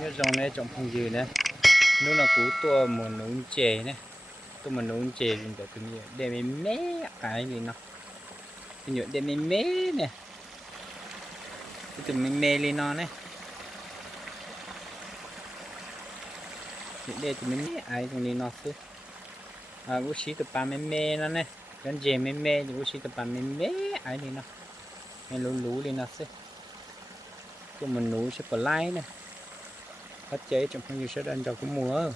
nhớ dòng này trồng phong dừa này nó là cú tua một nấu chè này tôi mà nấu chè thì được tự nhiên để mình mé cái gì nó tự nhiên để mình mé nè tự mình mé lên nó này để tụi mình mé ai tụi mình nó chứ bố trí tụi ba mình mé nó này gần chè mình mé thì bố trí tụi ba mình mé ai đi nó mình lú lú lên nó chứ tôi mình nấu sẽ có lái này bắt chế trong phong dừa sẽ ăn cho cũng mùa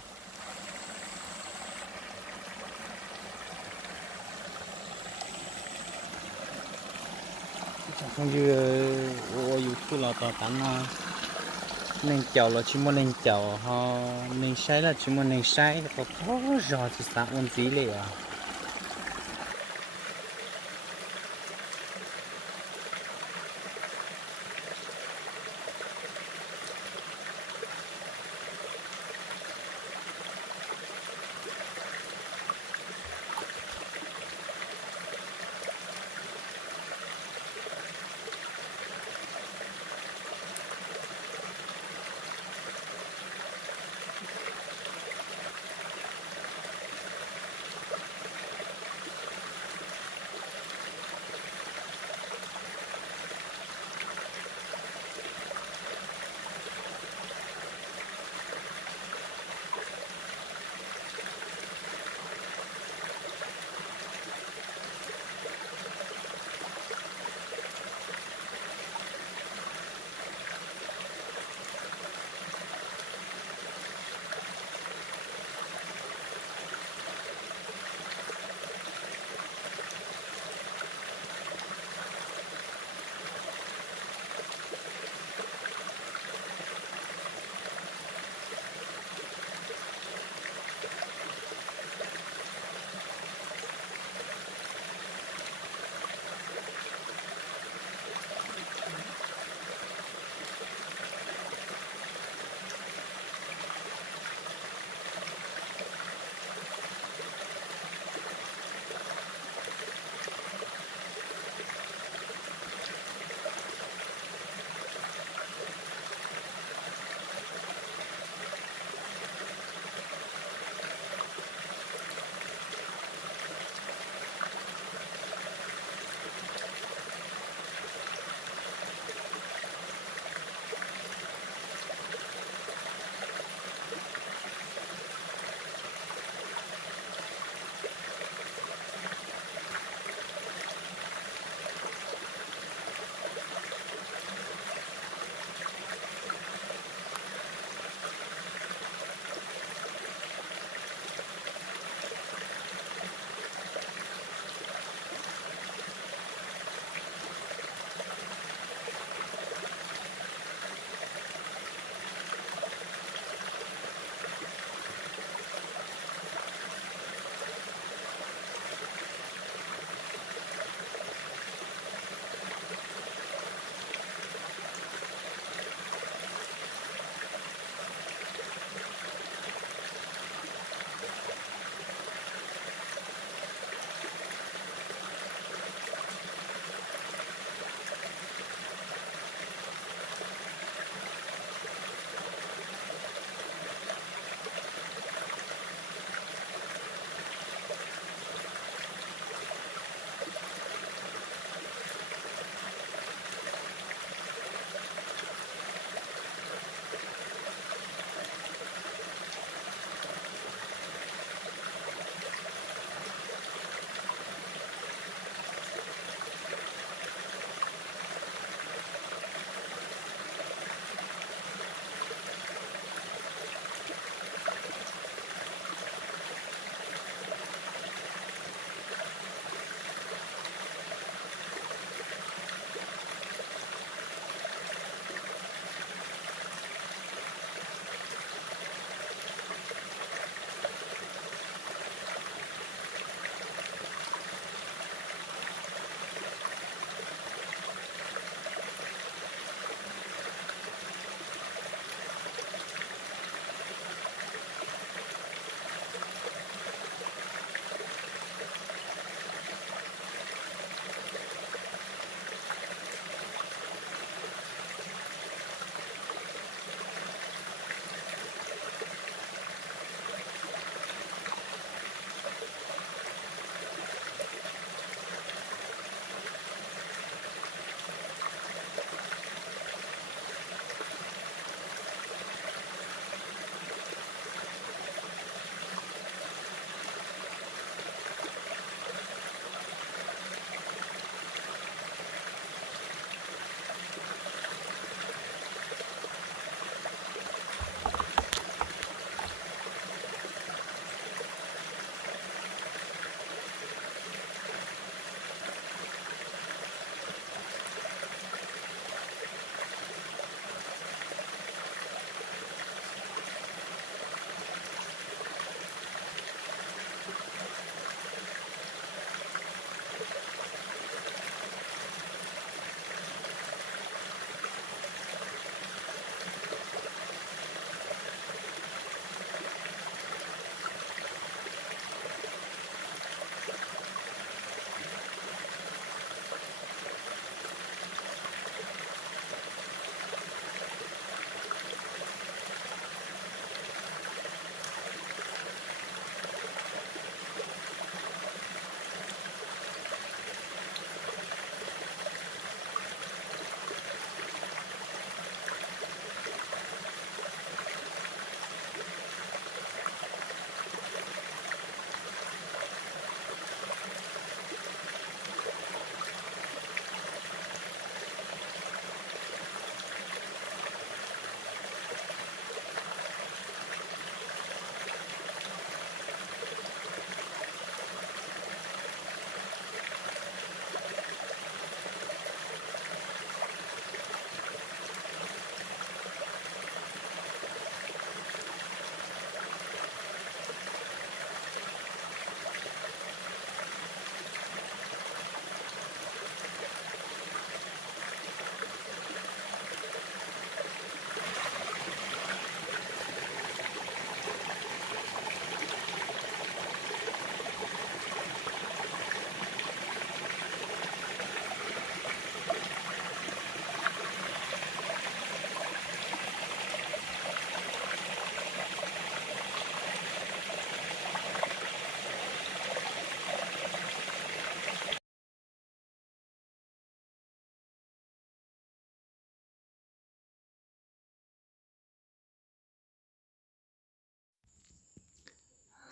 không như ô dù thu lò tỏ tán nên chậu là chỉ muốn nên chậu họ nên sai là chỉ muốn nên sai có rõ thì sao ôn tí lệ à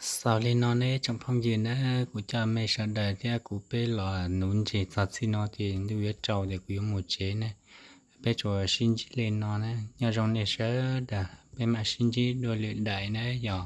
sau lên nó nè trong phong gì nè của cha mẹ sợ đời thì của bé là nún chỉ thật xin nó thì tôi biết trâu thì cũng một chế nè bé cho xin chỉ lên nó nè nhà trong này sợ đã bé mà xin chỉ đôi lệ đại nè giờ